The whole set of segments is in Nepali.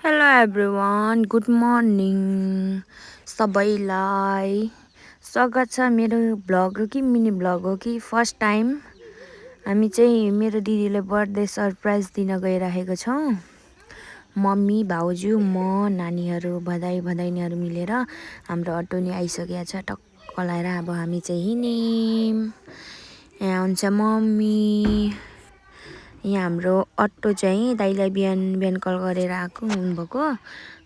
हेलो एभ्रिवान गुड मर्निङ सबैलाई स्वागत छ मेरो भ्लग हो कि मिनी भ्लग हो कि फर्स्ट टाइम हामी चाहिँ मेरो दिदीले बर्थडे सरप्राइज दिन गइरहेको छौँ मम्मी भाउजू म नानीहरू भदाइनीहरू मिलेर हाम्रो अटो नि आइसकेको छ टक्क लाएर अब हामी चाहिँ हिँड्यौँ यहाँ हुन्छ मम्मी यहाँ हाम्रो अटो चाहिँ दाइलाई बिहान कल गरेर आएको हुनुभएको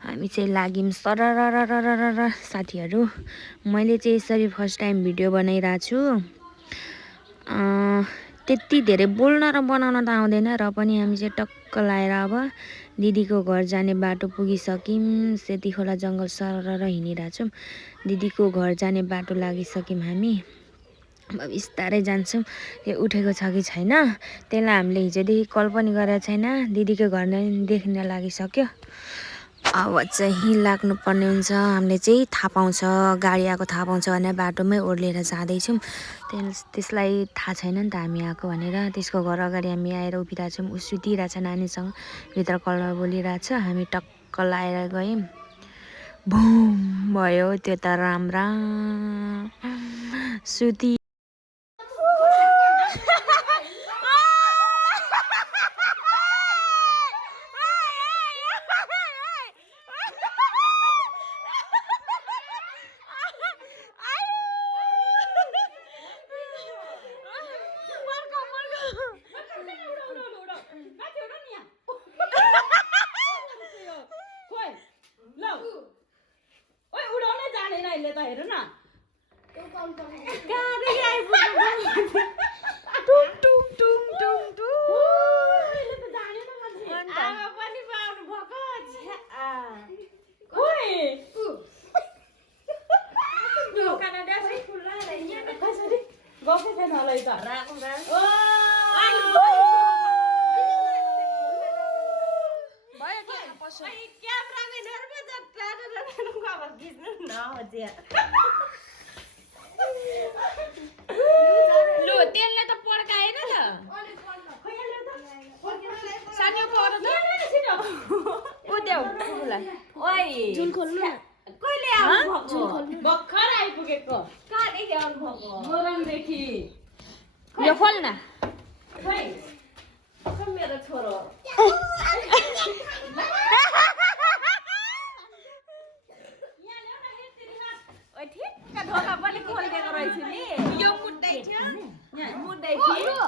हामी चाहिँ लाग्यौँ सररररररर साथीहरू मैले चाहिँ यसरी फर्स्ट टाइम भिडियो बनाइरहेको छु त्यति धेरै बोल्न र बनाउन त आउँदैन र पनि हामी चाहिँ टक्क लाएर अब दिदीको घर जाने बाटो पुगिसक्यौँ सेती खोला जङ्गल सरर हिँडिरहेको छौँ दिदीको घर जाने बाटो लागिसक्यौँ हामी अब बिस्तारै जान्छौँ त्यो उठेको छ कि छैन त्यसलाई हामीले हिजोदेखि कल पनि गरेको छैन दिदीको घर नै देख्न लागिसक्यो अब चाहिँ लाग्नुपर्ने हुन्छ हामीले चाहिँ थाहा पाउँछ गाडी आएको थाहा पाउँछ भने बाटोमै ओर्लिएर जाँदैछौँ त्यसलाई थाहा छैन नि त हामी आएको भनेर त्यसको घर अगाडि हामी आएर उभिरहेको छौँ उ सुतिरहेछ नानीसँग भित्र कलर बोलिरहेछ हामी टक्क लाएर गयौँ भुम भयो त्यो त राम्रा सुति लु तेलले त पड्काएन त सानो पढ त उ देऊ फुलाई ओइ जुन खोल्नु कहिले आउनु भएको भर्खर आइपुगेको कहाँदेखि आउनु भएको मोरङदेखि यो खोल न खै मेरो छोरो ठिक्क ढोका पनि खोलिदिएको रहेछु नि यो मुद्दै थियो मुद्दै थियो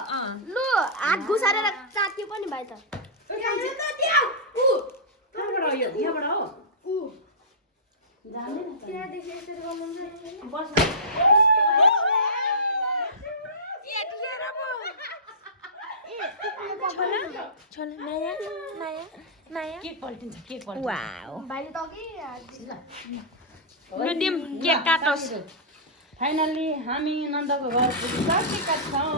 लु हात घुसारेर चाट्यो पनि भाइ त के पल्टिन्छ के पल्टिन्छ वाउ भाइले त लु दिम केक काटोस् फाइनल्ली हामी नन्दको घर पुगिसकेका छौँ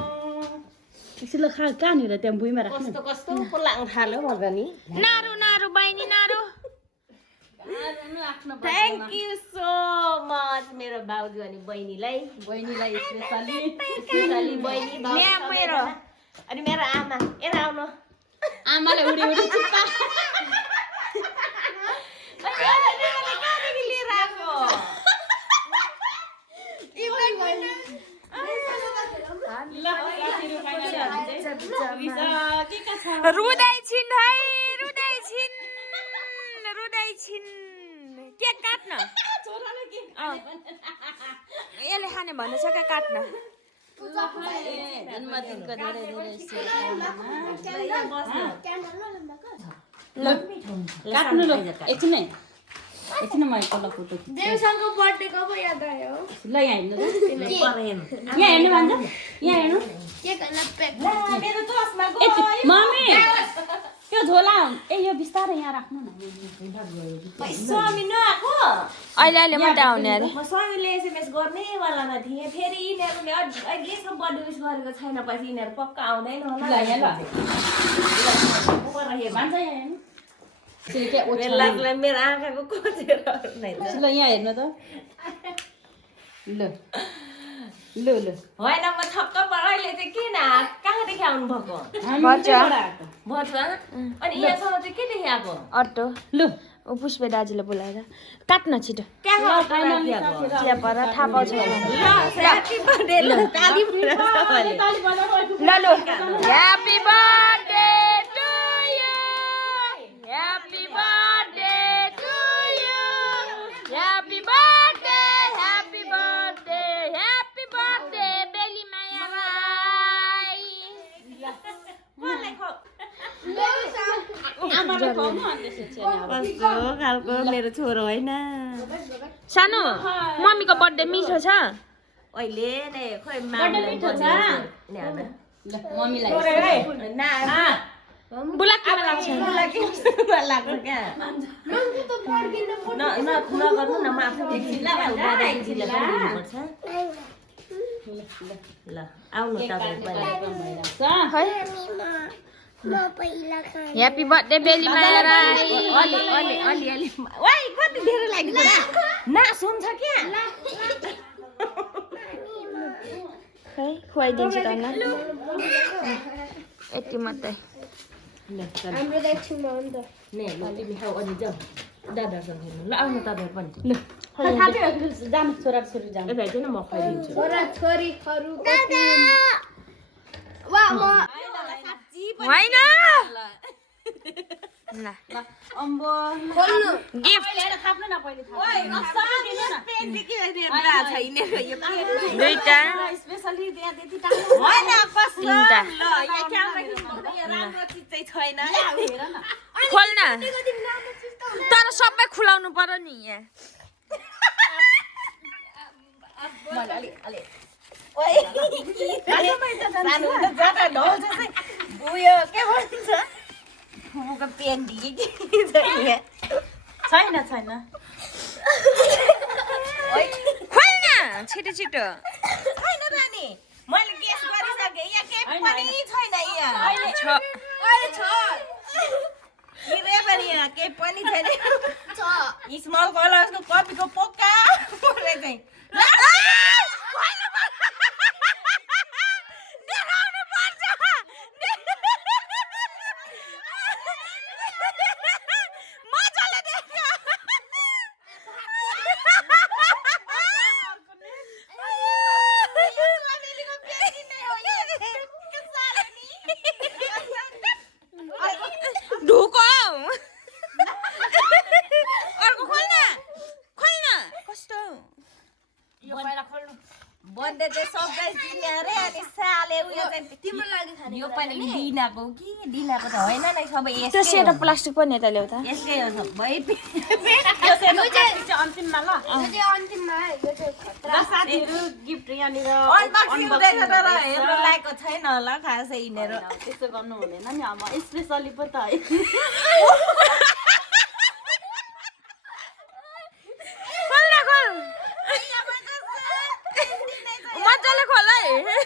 एकछिन खा कहाँनिर त्यहाँ भुइँमा राख्नु कस्तो कस्तो पो लाग्न थाल्यो मलाई नि नारु नारु बहिनी नारु थ्याङ्क यू सो मच मेरो बाउजू अनि बहिनीलाई स्पेसली बहिनी मेरो अनि मेरो आमा यता आउनु आमाले उडी चिप्पा लिएर आएको रुदैछिन् है रुदैछिन् केक काट्न यसले खाने भन्दैछ क्या काट्न जन्मदिनको धेरै काट्नु ल एकछिन म एकपल्ट फोटो देवसँग बर्थडे कब याद आयो ल यहाँ हेर्नु यहाँ हेर्नु भन्छ यहाँ हेर्नु मम्मी त्यो झोला ए यो बिस्तारै यहाँ राख्नु न स्वामी नआएको अहिले मात्रै आउने अरे म स्वामीले एसएमएस गर्नेवालामा थिएँ फेरि यिनीहरूले अहिलेसम्म बर्थडे विस गरेको छैन पछि यिनीहरू पक्का आउँदैन होला भन्छ यहाँ हेर्नु मेरो आँखाको खोजेर ल यहाँ हेर्नु त ल लु लु होइन म छक्क अहिले चाहिँ किन कहाँदेखि आउनु भएको भर्छ अनि यहाँसम्म चाहिँ के देखि आएको अटो लु ऊ पुष्पे दाजुले बोलाएर काट्न छिटो त्यहाँ चिया पर थाहा पाउँछ ह्याप्पी बर्थडे ल ताली ल लु happy birthday to you happy birthday to you happy birthday happy birthday happy birthday Beli मायालाई कस्तो खालको मेरो छोरो होइन सानो मम्मीको बर्थडे मिठो छ अहिले नै खोइ मम्मीलाई बुलाकीमा लाग्छ लाग्छ क्या नगर्नु न म आफै ल आउनु ह्याप्पी बर्थडे बेली मायालाई अलि ओइ कति धेरै लागिदिएको नास हुन्छ क्या खै खुवाइदिन्छु त यति मात्रै तिमी खाऊ अनि जाऊ दादासँग हेर्नु ल आउनु तपाईँ पनि जानु छोरा छोरी जानु यता हेर्नु न म खुवाइदिन्छु होइन ल अम्बो गिफ्ट दुईटा स्पेशली त्यहाँ त्यति तिनटा खोल्न तर सबै खुलाउनु पर्यो नि यहाँ उयो के भन्छ मुखको पेन दिए कि छैन छैन खोल्न छिटो छिटो छैन नानी मैले गेस गरिसके यहाँ केही पनि छैन यहाँ छ यहाँ केही पनि छैन स्मल कलर्सको कपीको पोका चाहिँ बर्थडे चाहिँ सरप्राइज दिने अरे अनि साले उयो चाहिँ तिम्रो लागि खाने यो पनि दिनाको कि दिनाको त होइन नै सबै त्यो यसकै सेतो प्लास्टिक पनि यता ल्याउ त यसकै हो सबै अन्तिममा ल साथीहरू गिफ्ट यहाँनिर अनबक्सिङ हुँदैछ तर हेर्नु लायकको छैन होला खासै हिँडेर त्यस्तो गर्नु हुँदैन नि अब स्पेसली पो त है मजाले खोल है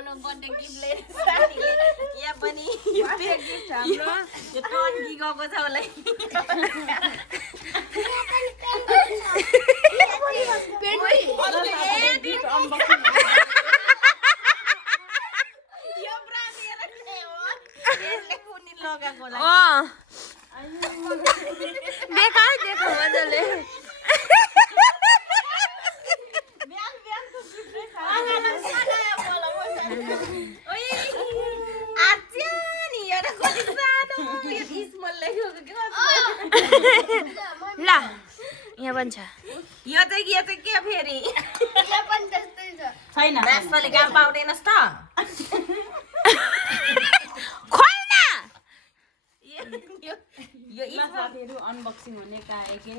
सानो बर्थडे गिफ्ट लिएर साथीले यहाँ पनि गिफ्ट हाम्रो यो टन्की गएको छ होला यो ब्रान्ड यसले कुनी लगाएको होला देखा मजाले ल यहाँ पनि छ यो चाहिँ के फेरि छैन रासले काम पाउँदैनस् त खोल्न यो साथीहरू अनबक्सिङ हुने के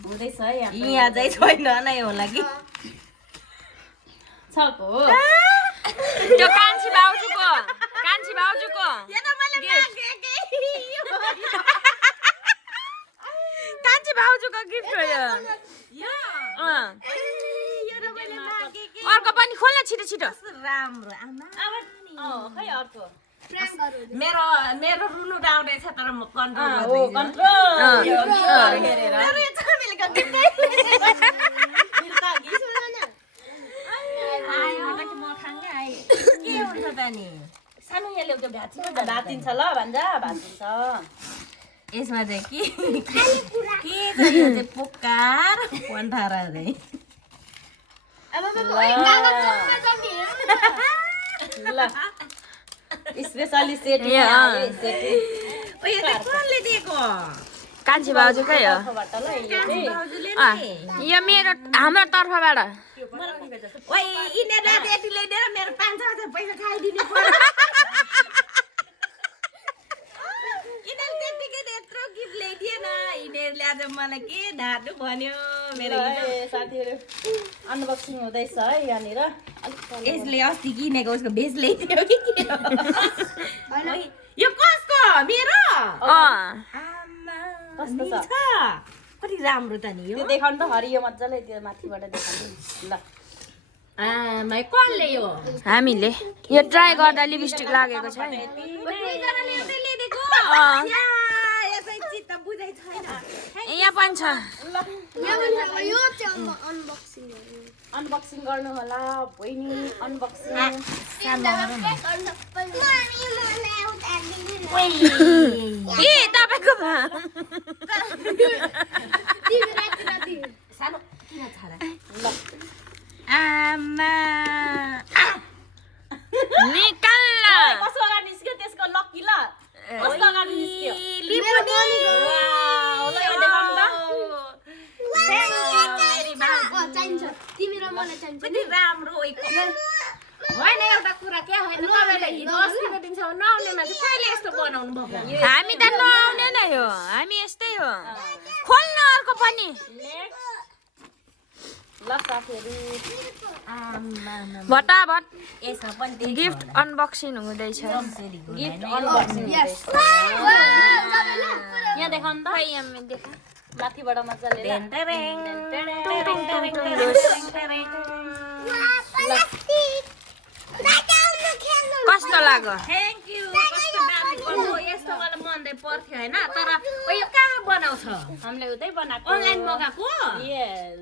हुँदैछ है यहाँ चाहिँ छैन नै होला कि 6 हो त्यो कान्छी भाउजूको कान्छी भाउजूको गिफ्ट हो यो अर्को पनि खोल छिटो छिटो राम्रो खै अर्को मेरो रुनु आउँदैछ तर म के हुन्छ त नि सानो यहाँ ल्याउँछ भाँचिन्छ ल भान्जा भाँचिन्छ यसमा चाहिँ के छ यो चाहिँ पोकार पन्थारा चाहिँ ल स्पेशली सेट यो चाहिँ कसले दिएको कान्छी भाउजूकै हो यो मेरो हाम्रो तर्फबाट ओइ यिनीहरूलाई त्यति ल्याइदिएर मेरो 5,000 पैसा खाइदिनु पर्यो यिनीहरूले त्यतिकै यत्रो गिफ्ट ल्याइदिएन यिनीहरूले आज मलाई के ढाँट्नु भन्यो मेरो साथीहरू अनबक्सिङ हुँदैछ है यहाँनिर यसले अस्ति किनेको उसको भेष ल्याइदियो कि के हो? यो कसको मेरो कस्तो छ? कति राम्रो त नि यो त्यो देखाउनु त हरियो मजाले त्यो माथिबाट देखाउनु ल आमा कसले यो हामीले यो ट्राई गर्दा लिपस्टिक लागेको छ नि दुईजनाले एउटै ल्याइदिएको यो चाहिँ चित्त बुझाइ छैन यहाँ पनि छ अनबक्सिङ गर्नु होला बहिनी अनबक्सिङ ए तपाईको सानो किन छाडा ल आमा निकाल कसो अगाडि निस्क्यो त्यसको लक्की ल कस्तो अगाडि निस्क्यो ल यो देखाउनु त कति राम्रो होइन एउटा कुरा के होइन तपाईँलाई हिजो अस्तिको दिनसम्म नआउने मान्छे कहिले यस्तो बनाउनु भएको हामी त नआउने नै हो हामी यस्तै हो खोल्न अर्को पनि ल साथीहरू भटाभट यसमा पनि त्यही गिफ्ट अनबक्सिङ हुँदैछ गिफ्ट अनबक्सिङ यहाँ देखाउनु त यहाँ देखा माथिबाट मजाले ल कस्तो लाग्यो थ्याङ्क यू कस्तो दामी गर्नु यस्तो मलाई मनदै पर्थ्यो होइन तर यो कहाँ बनाउँछ हामीले उतै बनाएको अनलाइन मगाएको यस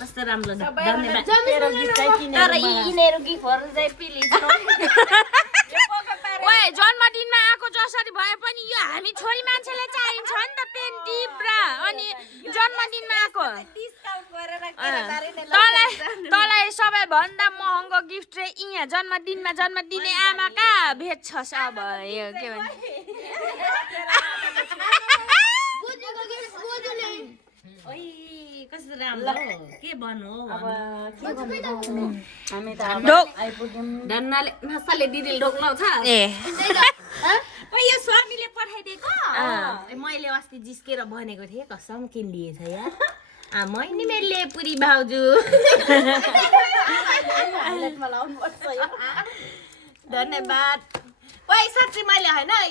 कस्तो राम्रो धन्यवाद तेरो गिफ्ट चाहिँ किनेर तर यिनीहरू गिफ्टहरू चाहिँ प्लिज ओए जन्मदिनमा आएको जसरी भए पनि यो हामी छोरी मान्छेलाई चाहिन्छ नि त पेन टिप र अनि जन्मदिनमा आएको डिस्काउन्ट गरेर तँलाई सबैभन्दा महँगो गिफ्ट चाहिँ यहाँ जन्मदिनमा जन्म दिने आमा कहाँ भेट्छस् अब यो के भन्छ कस्तो राम्रो के भन्नु अब के भन्नु हामी त ढोक आइपुग्यौँ धन्नाले नसाले दिदीले ढोक्लाउँछ ए यो स्वामीले पठाइदिएको मैले अस्ति जिस्केर भनेको थिएँ कसम किनिदिएछ यार मैले मैले पुरी भाउजू हाइलाइटमा लाउनु पर्छ यो धन्यवाद ओइ साँच्चै मैले होइन यो